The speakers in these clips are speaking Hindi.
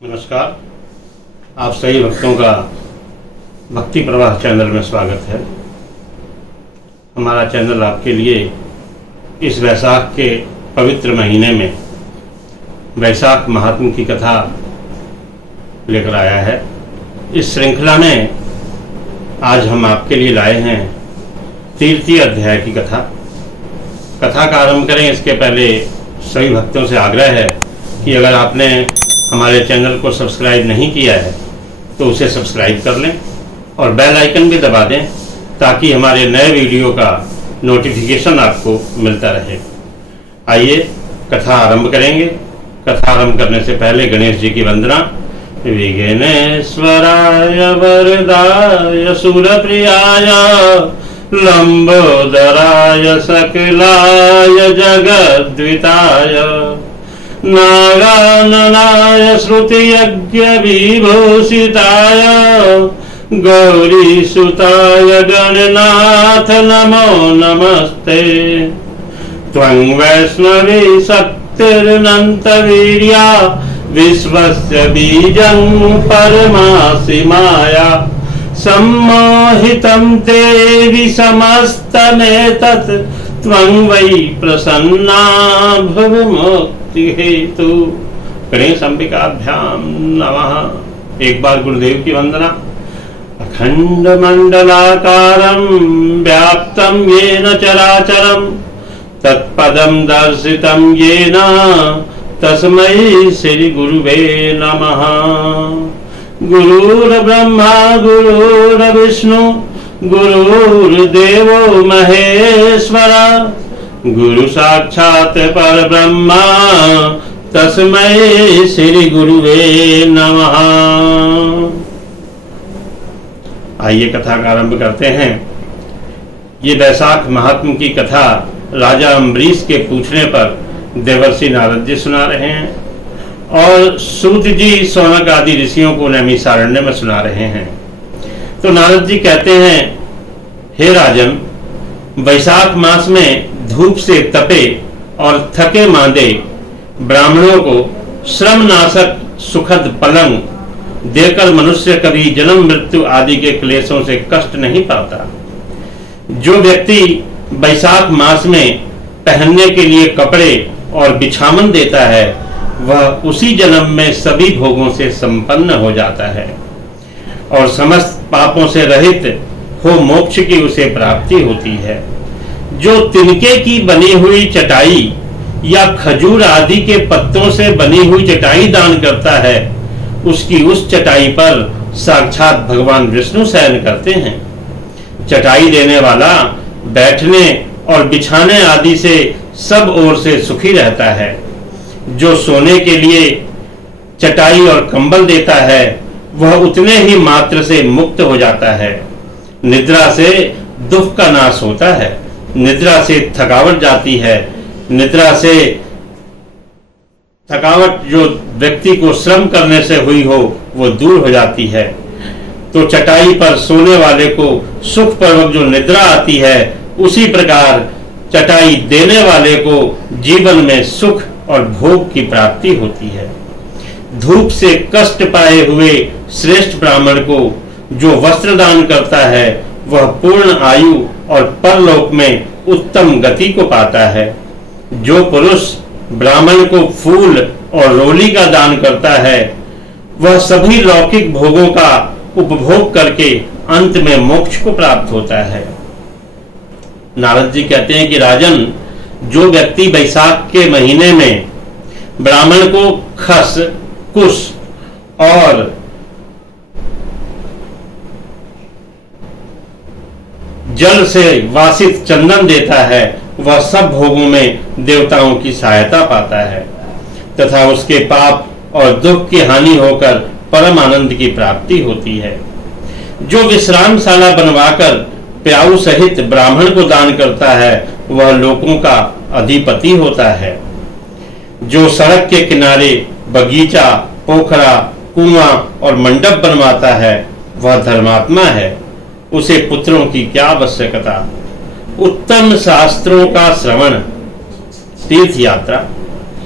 नमस्कार। आप सभी भक्तों का भक्ति प्रवाह चैनल में स्वागत है। हमारा चैनल आपके लिए इस वैशाख के पवित्र महीने में वैशाख महात्म की कथा लेकर आया है। इस श्रृंखला में आज हम आपके लिए लाए हैं 3 अध्याय की कथा। कथा का आरंभ करें इसके पहले सभी भक्तों से आग्रह है कि अगर आपने हमारे चैनल को सब्सक्राइब नहीं किया है तो उसे सब्सक्राइब कर लें और बेल आइकन भी दबा दें ताकि हमारे नए वीडियो का नोटिफिकेशन आपको मिलता रहे। आइए कथा आरंभ करेंगे। कथा आरंभ करने से पहले गणेश जी की वंदना। विघ्नेश्वराय वरदाय सुरप्रियाय लंबोदराय सकलाय जगद्विताय नागाननाय श्रुतियज्ञ विभूषिताय गौरीसुताय गणनाथ नमो नमस्ते। त्वं वैष्णवी शक्तिरनन्तवीर्या विश्वस्य बीजं परमासि माया सम्मोहितं देवि समस्तमेतत् त्वं वै प्रसन्ना भव मुक्ति हेतु। गणेश अंबिकाभ्याम नमः। एक बार गुरुदेव की वंदना। अखंड मंडलाकारं व्याप्तं येन चराचरं तत्पदं दर्शितं येन तस्मै श्री गुरुवे नमः। गुरुर्ब्रह्मा गुरुर्विष्णु गुरुर्देवो महेश्वरा गुरु साक्षात् परब्रह्मा तस्मै श्री गुरुवे नमः। आइए कथा का आरंभ करते हैं। ये वैशाख महात्म की कथा राजा अम्बरीश के पूछने पर देवर्षि नारद जी सुना रहे हैं और सूत जी सौनक आदि ऋषियों को नैमिषारण्य में सुना रहे हैं। तो नारद जी कहते हैं, हे राजन, वैशाख मास में धूप से तपे और थके मांदे ब्राह्मणों को श्रम नाशक सुखद पलंग देकर मनुष्य कभी जन्म मृत्यु आदि के क्लेशों से कष्ट नहीं पाता। जो व्यक्ति वैशाख मास में पहनने के लिए कपड़े और बिछावन देता है वह उसी जन्म में सभी भोगों से संपन्न हो जाता है और समस्त पापों से रहित हो मोक्ष की उसे प्राप्ति होती है। जो तिनके की बनी हुई चटाई या खजूर आदि के पत्तों से बनी हुई चटाई दान करता है उसकी उस चटाई पर साक्षात भगवान विष्णु शयन करते हैं। चटाई देने वाला बैठने और बिछाने आदि से सब ओर से सुखी रहता है। जो सोने के लिए चटाई और कंबल देता है वह उतने ही मात्र से मुक्त हो जाता है। निद्रा से दुख का नाश होता है। निद्रा से थकावट जाती है। निद्रा से थकावट जो व्यक्ति को श्रम करने से हुई हो वो दूर हो जाती है। तो चटाई पर सोने वाले को सुखपूर्वक जो निद्रा आती है उसी प्रकार चटाई देने वाले को जीवन में सुख और भोग की प्राप्ति होती है। धूप से कष्ट पाए हुए श्रेष्ठ ब्राह्मण को जो वस्त्र दान करता है वह पूर्ण आयु और परलोक में उत्तम गति को पाता है। जो पुरुष ब्राह्मण को फूल और रोली का दान करता है वह सभी लौकिक भोगों का उपभोग करके अंत में मोक्ष को प्राप्त होता है। नारद जी कहते हैं कि राजन, जो व्यक्ति वैशाख के महीने में ब्राह्मण को खस, कुश और जल से वासित चंदन देता है वह सब भोगों में देवताओं की सहायता पाता है तथा उसके पाप और दुख की हानि होकर परम आनंद की प्राप्ति होती है। जो विश्रामशाला बनवाकर प्याऊ सहित ब्राह्मण को दान करता है वह लोकों का अधिपति होता है। जो सड़क के किनारे बगीचा, पोखरा, कुआं और मंडप बनवाता है वह धर्मात्मा है। उसे पुत्रों की क्या आवश्यकता। उत्तम शास्त्रों का श्रवण, तीर्थ यात्रा,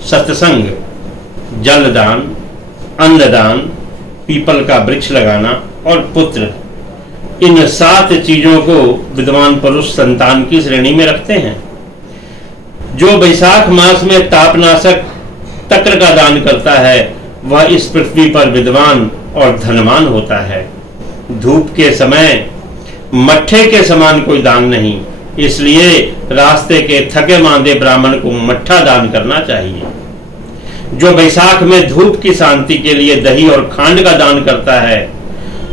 सत्संग, जलदान, अन्नदान, पीपल का वृक्ष लगाना और पुत्र, इन 7 चीजों को विद्वान पुरुष संतान की श्रेणी में रखते हैं। जो वैशाख मास में तापनाशक तक्र का दान करता है वह इस पृथ्वी पर विद्वान और धनवान होता है। धूप के समय मट्ठे के समान कोई दान नहीं, इसलिए रास्ते के थके मांदे ब्राह्मण को मट्ठा दान करना चाहिए। जो वैशाख में धूप की शांति के लिए दही और खांड का दान करता है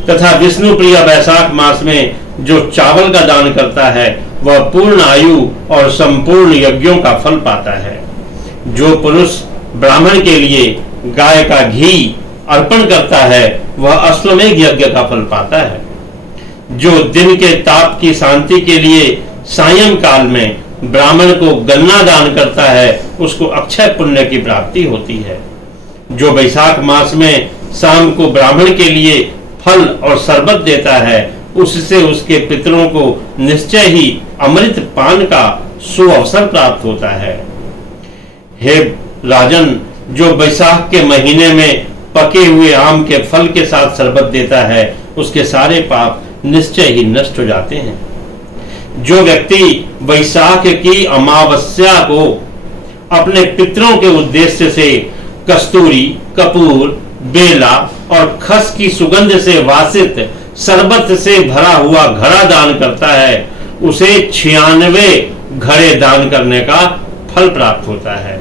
तथा विष्णु प्रिय वैशाख मास में जो चावल का दान करता है वह पूर्ण आयु और संपूर्ण यज्ञों का फल पाता है। जो पुरुष ब्राह्मण के लिए गाय का घी अर्पण करता है वह अश्वमेध यज्ञ का फल पाता है। जो दिन के ताप की शांति के लिए सायं काल में ब्राह्मण को गन्ना दान करता है उसको अक्षय पुण्य की प्राप्ति होती है। जो वैशाख मास में शाम को ब्राह्मण के लिए फल और शरबत देता है उससे उसके पितरों को निश्चय ही अमृत पान का सुअवसर प्राप्त होता है। हे राजन, जो वैशाख के महीने में पके हुए आम के फल के साथ शरबत देता है उसके सारे पाप निश्चय ही नष्ट हो जाते हैं। जो व्यक्ति वैशाख की अमावस्या को अपने पितरों के उद्देश्य से कस्तूरी, कपूर, बेला और खस की सुगंध से वासित शरबत से भरा हुआ घड़ा दान करता है उसे 96 घड़े दान करने का फल प्राप्त होता है।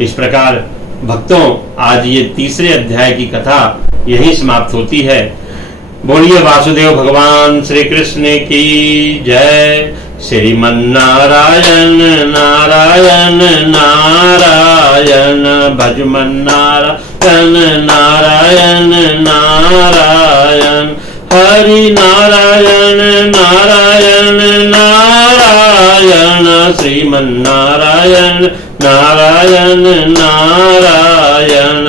इस प्रकार भक्तों, आज ये 3रे अध्याय की कथा यही समाप्त होती है। बोलिए वासुदेव भगवान श्री कृष्ण की जय। श्रीमन्नारायण नारायण नारायण भजमन नारायण नारायण नारायण हरि नारायण नारायण नारायण श्रीमन्नारायण नारायण नारायण।